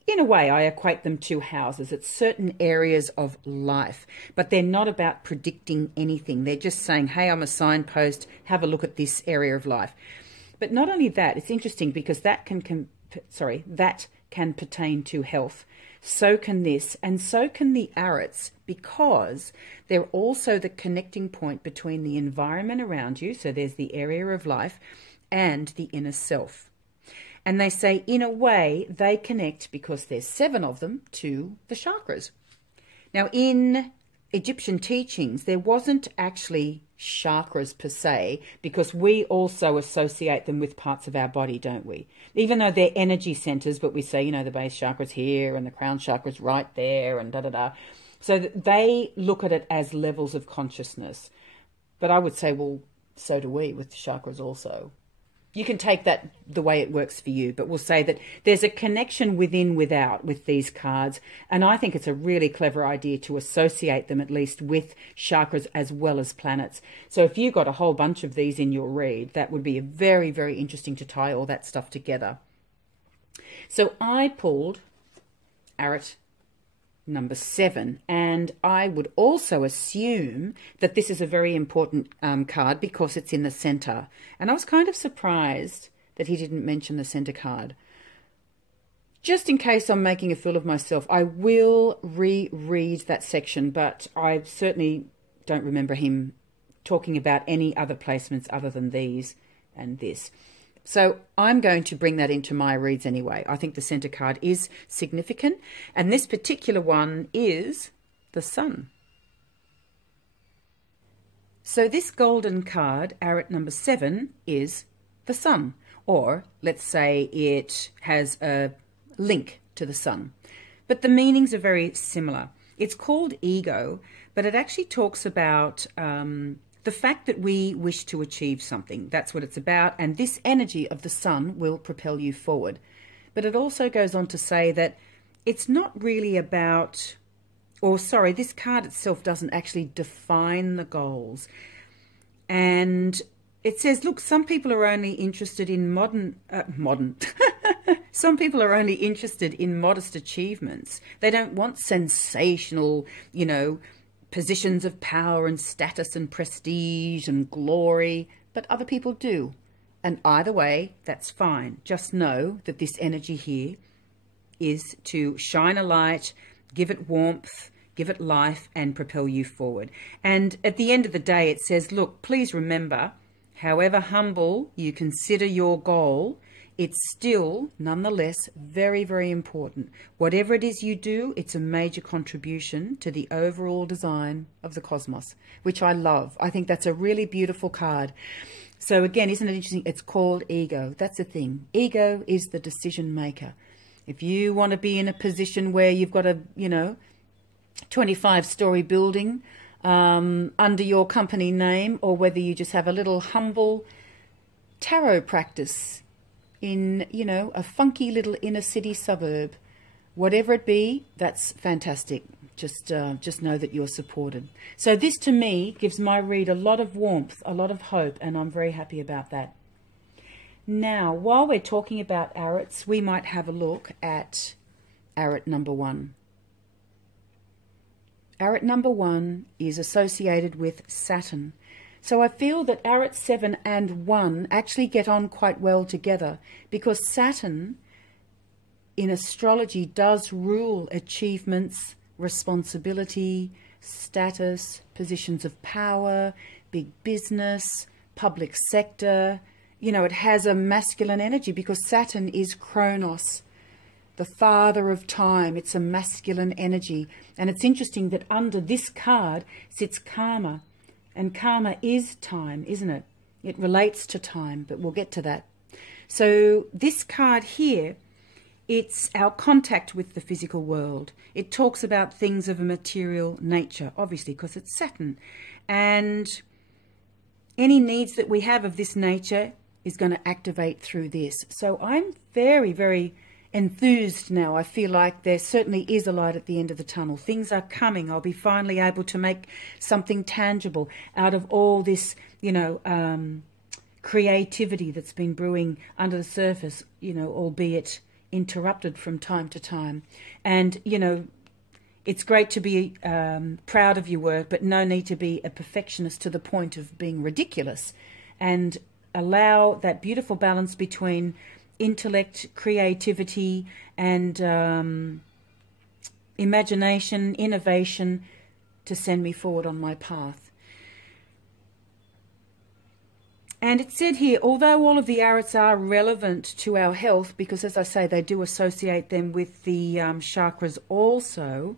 in a way, I equate them to houses. It's certain areas of life, but they're not about predicting anything. They're just saying, hey, I'm a signpost, have a look at this area of life. But not only that, it's interesting because that can pertain to health. So can this, and so can the arats, because they're also the connecting point between the environment around you, so there's the area of life, and the inner self. And they say, in a way, they connect, because there's 7 of them, to the chakras. Now, in Egyptian teachings, there wasn't actually chakras per se, because we also associate them with parts of our body, don't we? Even though they're energy centers, but we say, you know, the base chakra's here and the crown chakra's right there and da-da-da. So they look at it as levels of consciousness. But I would say, well, so do we with the chakras also. You can take that the way it works for you, but we'll say that there's a connection within, without with these cards. And I think it's a really clever idea to associate them at least with chakras as well as planets. So if you got a whole bunch of these in your read, that would be very, very interesting to tie all that stuff together. So I pulled arat number 7, and I would also assume that this is a very important card because it's in the center. And I was kind of surprised that he didn't mention the center card. Just in case I'm making a fool of myself, I will reread that section, but I certainly don't remember him talking about any other placements other than these and this. So I'm going to bring that into my reads anyway. I think the center card is significant, and this particular one is the Sun. So this golden card, arat number 7, is the Sun, or let's say it has a link to the Sun. But the meanings are very similar. It's called ego, but it actually talks about the fact that we wish to achieve something. That's what it's about. And this energy of the Sun will propel you forward. But it also goes on to say that it's not really about, or sorry, this card itself doesn't actually define the goals. And it says, look, some people are only interested in some people are only interested in modest achievements. They don't want sensational, you know, positions of power and status and prestige and glory, but other people do. And either way, that's fine. Just know that this energy here is to shine a light, give it warmth, give it life, and propel you forward. And at the end of the day, it says, look, please remember, however humble you consider your goal, it's still, nonetheless, very, very important. Whatever it is you do, it's a major contribution to the overall design of the cosmos, which I love. I think that's a really beautiful card. So again, isn't it interesting? It's called ego. That's the thing. Ego is the decision maker. If you want to be in a position where you've got a, 25-story building under your company name, or whether you just have a little humble tarot practice in, a funky little inner city suburb, whatever it be, that's fantastic. Just know that you're supported. So this, to me, gives my read a lot of warmth, a lot of hope, and I'm very happy about that. Now, while we're talking about arats, we might have a look at arat number 1. Arat number 1 is associated with Saturn. So I feel that arat 7 and 1 actually get on quite well together, because Saturn in astrology does rule achievements, responsibility, status, positions of power, big business, public sector. It has a masculine energy because Saturn is Kronos, the father of time. It's a masculine energy. And it's interesting that under this card sits karma. And karma is time, isn't it? It relates to time, but we'll get to that. So this card here, it's our contact with the physical world. It talks about things of a material nature, obviously, because it's Saturn. And any needs that we have of this nature is going to activate through this. So I'm very, very enthused now. I feel like there certainly is a light at the end of the tunnel. Things are coming. I'll be finally able to make something tangible out of all this, you know, creativity that's been brewing under the surface, you know, albeit interrupted from time to time. And, you know, it's great to be proud of your work, but no need to be a perfectionist to the point of being ridiculous, and allow that beautiful balance between intellect, creativity, and imagination, innovation to send me forward on my path. And it said here, although all of the arats are relevant to our health, because as I say, they do associate them with the chakras also,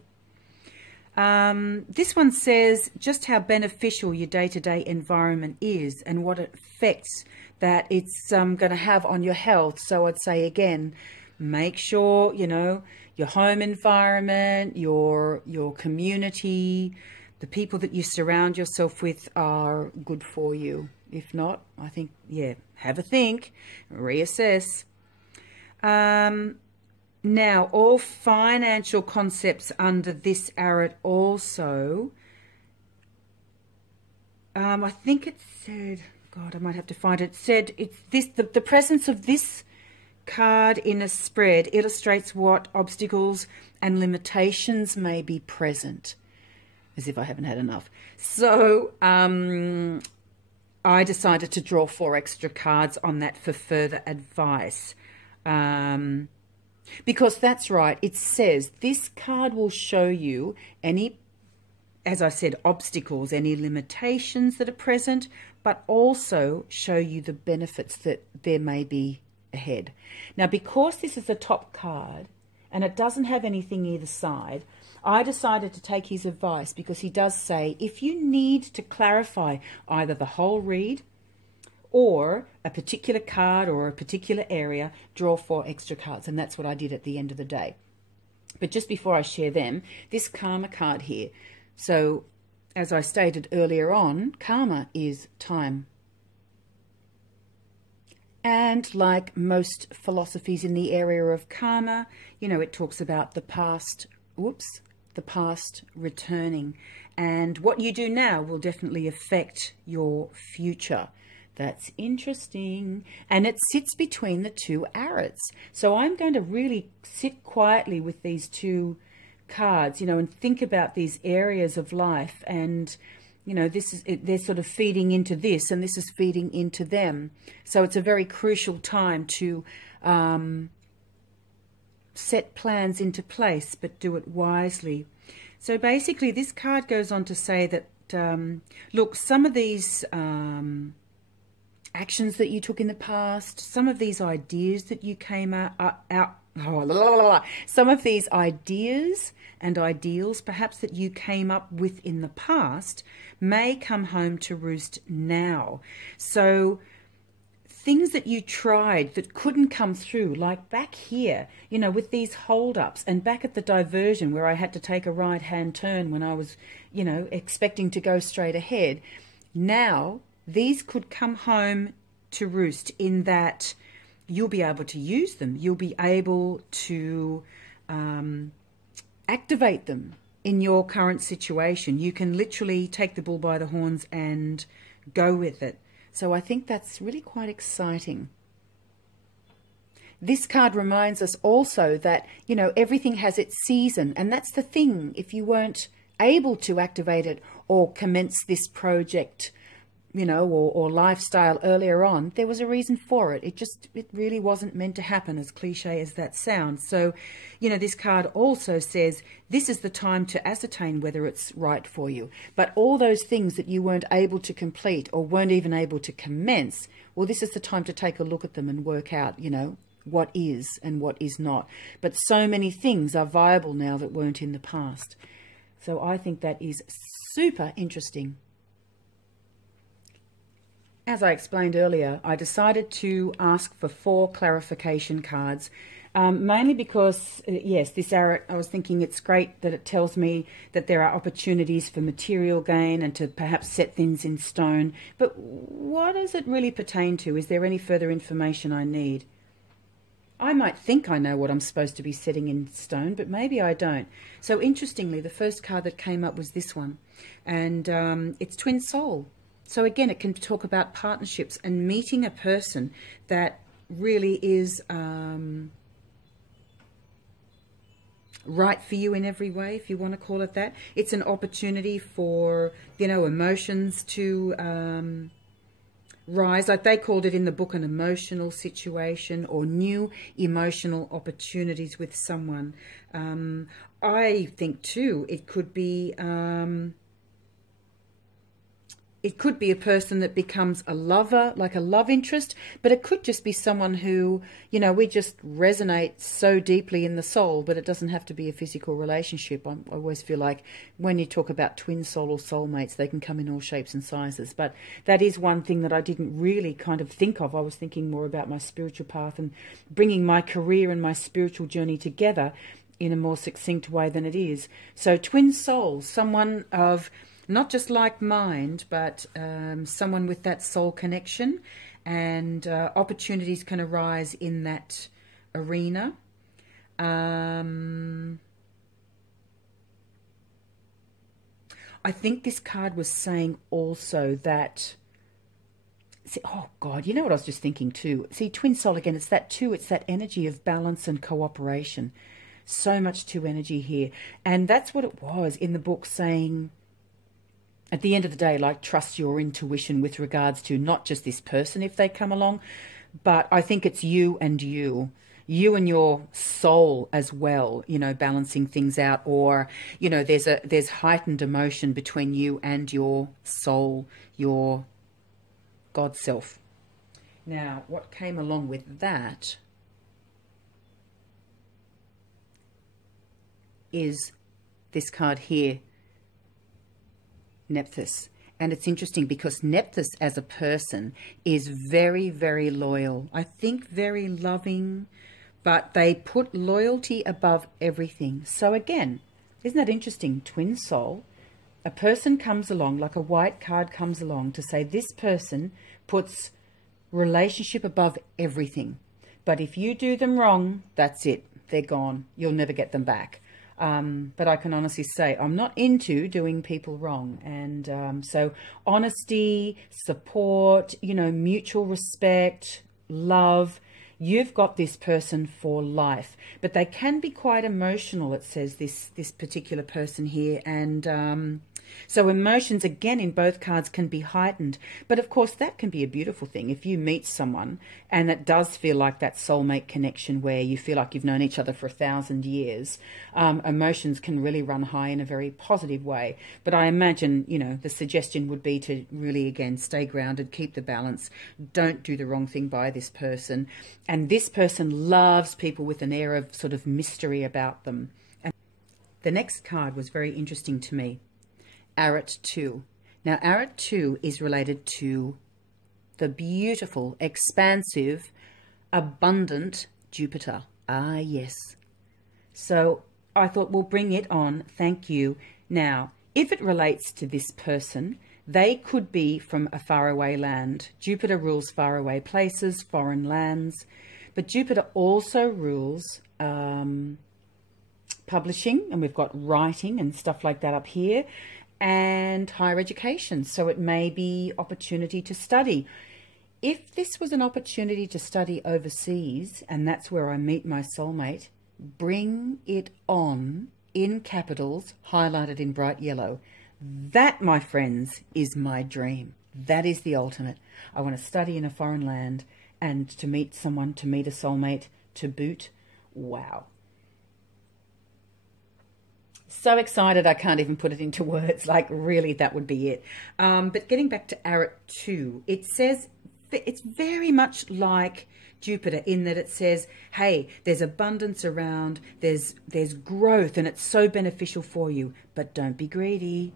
this one says just how beneficial your day-to-day environment is and what effects that it's going to have on your health. So I'd say again, make sure, you know, your home environment, your community, the people that you surround yourself with are good for you. If not, I think, yeah, have a think, reassess. Now, all financial concepts under this arat also, I think it said, God, I might have to find it, said it's this, the presence of this card in a spread illustrates what obstacles and limitations may be present. As if I haven't had enough. So, I decided to draw 4 extra cards on that for further advice. Because that's right, it says this card will show you any, as I said, obstacles, any limitations that are present, but also show you the benefits that there may be ahead. Now, because this is the top card and it doesn't have anything either side, I decided to take his advice because he does say if you need to clarify either the whole read or a particular card or a particular area, draw 4 extra cards. And that's what I did at the end of the day. But just before I share them, this karma card here. So as I stated earlier on, karma is time. And like most philosophies in the area of karma, you know, it talks about the past, the past returning. And what you do now will definitely affect your future. That's interesting. And it sits between the 2 arats. So I'm going to really sit quietly with these 2 cards, you know, and think about these areas of life. And, you know, this is they're sort of feeding into this, and this is feeding into them. So it's a very crucial time to set plans into place, but do it wisely. So basically, this card goes on to say that, look, some of these actions that you took in the past, some of these ideas that you came some of these ideas and ideals perhaps that you came up with in the past may come home to roost now. So things that you tried that couldn't come through, like back here, you know, with these hold-ups, and back at the diversion where I had to take a right-hand turn when I was, you know, expecting to go straight ahead. Now, these could come home to roost in that you'll be able to use them. You'll be able to activate them in your current situation. You can literally take the bull by the horns and go with it. So I think that's really quite exciting. This card reminds us also that, you know, everything has its season. And that's the thing. If you weren't able to activate it or commence this project, you know, or lifestyle earlier on, there was a reason for it. It really wasn't meant to happen, as cliche as that sounds. So, you know, this card also says this is the time to ascertain whether it's right for you. But all those things that you weren't able to complete or weren't even able to commence, well, this is the time to take a look at them and work out, you know, what is and what is not. But so many things are viable now that weren't in the past. So I think that is super interesting. as I explained earlier, I decided to ask for 4 clarification cards, mainly because, yes, this arat, I was thinking it's great that it tells me that there are opportunities for material gain and to perhaps set things in stone. But what does it really pertain to? Is there any further information I need? I might think I know what I'm supposed to be setting in stone, but maybe I don't. So interestingly, the first card that came up was this one, and it's Twin Soul. So again, it can talk about partnerships and meeting a person that really is right for you in every way, if you want to call it that. It's an opportunity for, you know, emotions to rise, like they called it in the book, an emotional situation or new emotional opportunities with someone. I think too it could be a person that becomes a lover, like a love interest, but it could just be someone who, you know, we just resonate so deeply in the soul, but it doesn't have to be a physical relationship. I always feel like when you talk about twin soul or soulmates, they can come in all shapes and sizes. But that is one thing that I didn't really kind of think of. I was thinking more about my spiritual path and bringing my career and my spiritual journey together in a more succinct way than it is. So twin souls, someone of not just like mind, but someone with that soul connection, and opportunities can arise in that arena. I think this card was saying also that, see, oh God, you know what I was just thinking too? See, twin soul again, it's that too, it's that energy of balance and cooperation. So much two energy here. And that's what it was in the book, saying, at the end of the day, like, trust your intuition with regards to not just this person if they come along, but I think it's you and your soul as well, you know, balancing things out. Or, you know, there's heightened emotion between you and your soul, your God self. Now, what came along with that is this card here, Nephthys. And it's interesting because Nephthys as a person is very, very loyal. I think very loving, but they put loyalty above everything. So again, isn't that interesting? Twin soul, a person comes along, like a white card comes along to say this person puts relationship above everything. But if you do them wrong, that's it. They're gone. You'll never get them back. But I can honestly say I'm not into doing people wrong. And so honesty, support, you know, mutual respect, love. You've got this person for life. But they can be quite emotional, it says, this particular person here. And so emotions, again, in both cards can be heightened. But of course, that can be a beautiful thing. If you meet someone and it does feel like that soulmate connection where you feel like you've known each other for 1,000 years, emotions can really run high in a very positive way. But I imagine, you know, the suggestion would be to really, again, stay grounded, keep the balance, don't do the wrong thing by this person. And this person loves people with an air of sort of mystery about them. And the next card was very interesting to me. Arat 2. Now, Arat 2 is related to the beautiful, expansive, abundant Jupiter. Ah, yes. So I thought we'll bring it on. Thank you. Now, if it relates to this person, they could be from a faraway land. Jupiter rules faraway places, foreign lands. But Jupiter also rules publishing, and we've got writing and stuff like that up here, and higher education. So it may be opportunity to study. If this was an opportunity to study overseas, and that's where I meet my soulmate, bring it on in capitals, highlighted in bright yellow. That, my friends, is my dream. That is the ultimate. I want to study in a foreign land and to meet someone, to meet a soulmate, to boot. Wow. So excited I can't even put it into words. Like, really, that would be it. But getting back to Arat 2, it says it's very much like Jupiter in that it says, hey, there's abundance around, there's growth, and it's so beneficial for you. But don't be greedy.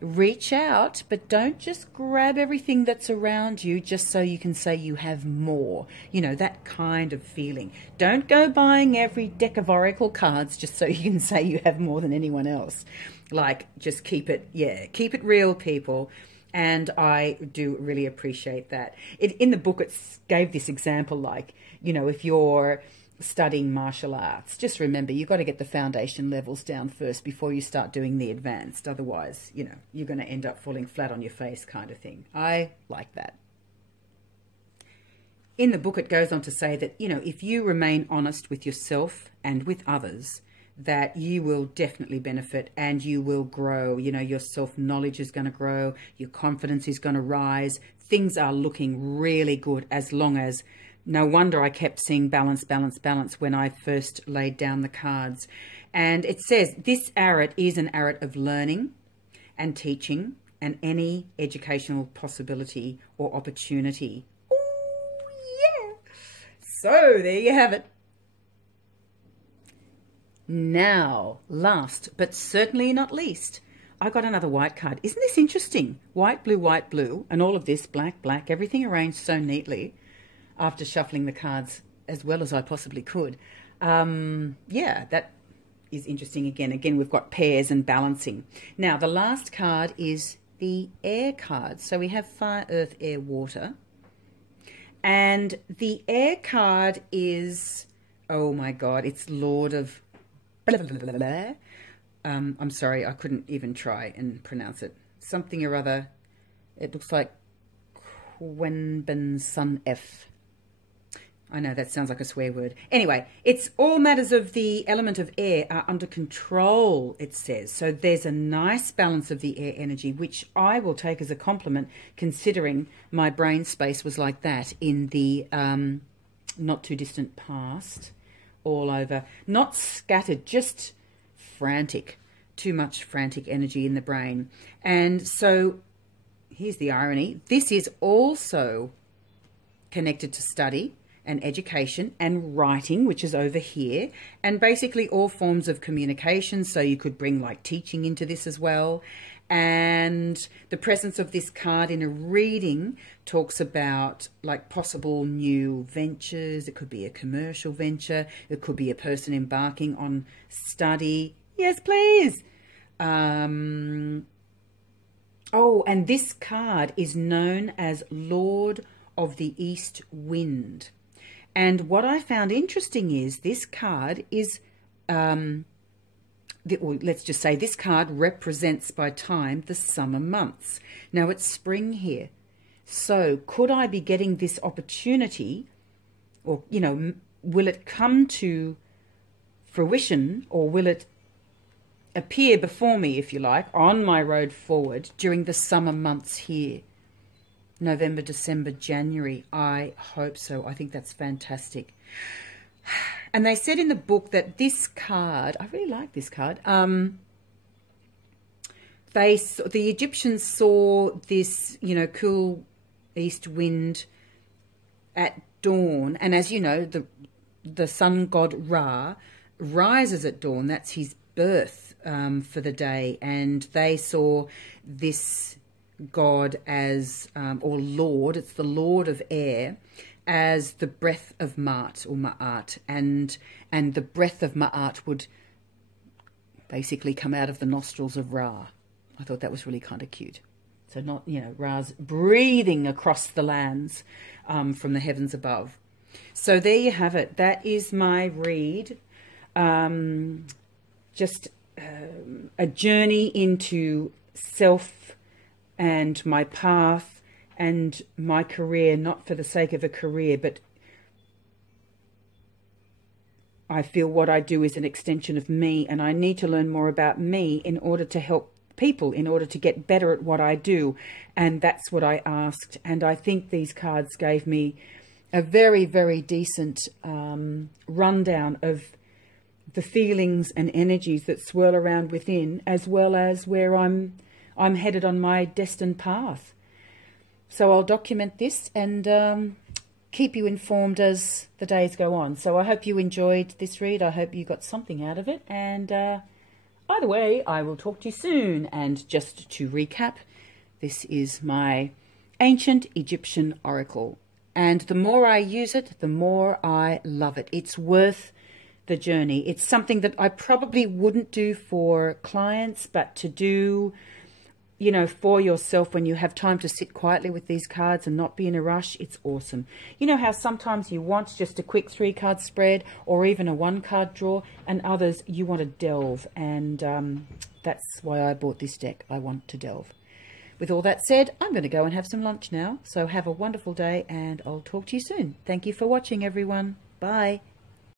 reach out, but don't just grab everything that's around you just so you can say you have more. You know, that kind of feeling. Don't go buying every deck of oracle cards just so you can say you have more than anyone else. Like, just keep it, keep it real, people. And I do really appreciate that. In the book, it gave this example, like, you know, if you're studying martial arts, just remember you've got to get the foundation levels down first before you start doing the advanced. Otherwise, you know, you're going to end up falling flat on your face, kind of thing. I like that. In the book, it goes on to say that, you know, if you remain honest with yourself and with others, that you will definitely benefit and you will grow. You know, your self-knowledge is going to grow, your confidence is going to rise. Things are looking really good, as long as, no wonder I kept seeing balance, balance, balance when I first laid down the cards. And it says this arat is an arat of learning and teaching and any educational possibility or opportunity. Oh, yeah. So there you have it. Now, last but certainly not least, I got another white card. Isn't this interesting? White, blue, and all of this, black, black, everything arranged so neatly after shuffling the cards as well as I possibly could. Yeah, that is interesting again. Again, we've got pairs and balancing. Now, the last card is the air card. So we have fire, earth, air, water. And the air card is, oh my God, it's Lord of... Blah, blah, blah, blah. I'm sorry, I couldn't even try and pronounce it. Something or other. It looks like Quenben Sun F. I know that sounds like a swear word. Anyway, it's all matters of the element of air are under control, it says. So there's a nice balance of the air energy, which I will take as a compliment, considering my brain space was like that in the not too distant past. All over, not scattered, just frantic, too much frantic energy in the brain. And so here's the irony. This is also connected to study and education and writing, which is over here, and basically all forms of communication. So you could bring like teaching into this as well. And the presence of this card in a reading talks about like possible new ventures. It could be a commercial venture. It could be a person embarking on study. Yes, please. Oh, and this card is known as Lord of the East Wind. And what I found interesting is this card is... let's just say this card represents by time the summer months. Now it's spring here. So could I be getting this opportunity, or, you know, will it come to fruition, or will it appear before me, if you like, on my road forward during the summer months here? November, December, January. I hope so. I think that's fantastic. And they said in the book that this card, I really like this card. The Egyptians saw this, you know, cool east wind at dawn, and as you know, the sun god Ra rises at dawn. That's his birth for the day, and they saw this god as or Lord. It's the Lord of Air, as the breath of Ma'at or Ma'at, and the breath of Ma'at would basically come out of the nostrils of Ra. I thought that was really kind of cute. So not, you know, Ra's breathing across the lands from the heavens above. So there you have it. That is my read. Just a journey into self and my path and my career, not for the sake of a career, but I feel what I do is an extension of me, and I need to learn more about me in order to help people, in order to get better at what I do. And that's what I asked. And I think these cards gave me a very, very decent rundown of the feelings and energies that swirl around within, as well as where I'm headed on my destined path. So I'll document this and keep you informed as the days go on. So I hope you enjoyed this read. I hope you got something out of it, and Either way, I will talk to you soon. And just to recap, this is my ancient Egyptian oracle. And the more I use it, the more I love it. It's worth the journey. It's something that I probably wouldn't do for clients, but to do, you know, for yourself when you have time to sit quietly with these cards and not be in a rush, it's awesome. You know how sometimes you want just a quick 3-card spread or even a 1-card draw, and others you want to delve, and that's why I bought this deck. I want to delve. With all that said, I'm going to go and have some lunch now. So have a wonderful day, and I'll talk to you soon. Thank you for watching, everyone. Bye.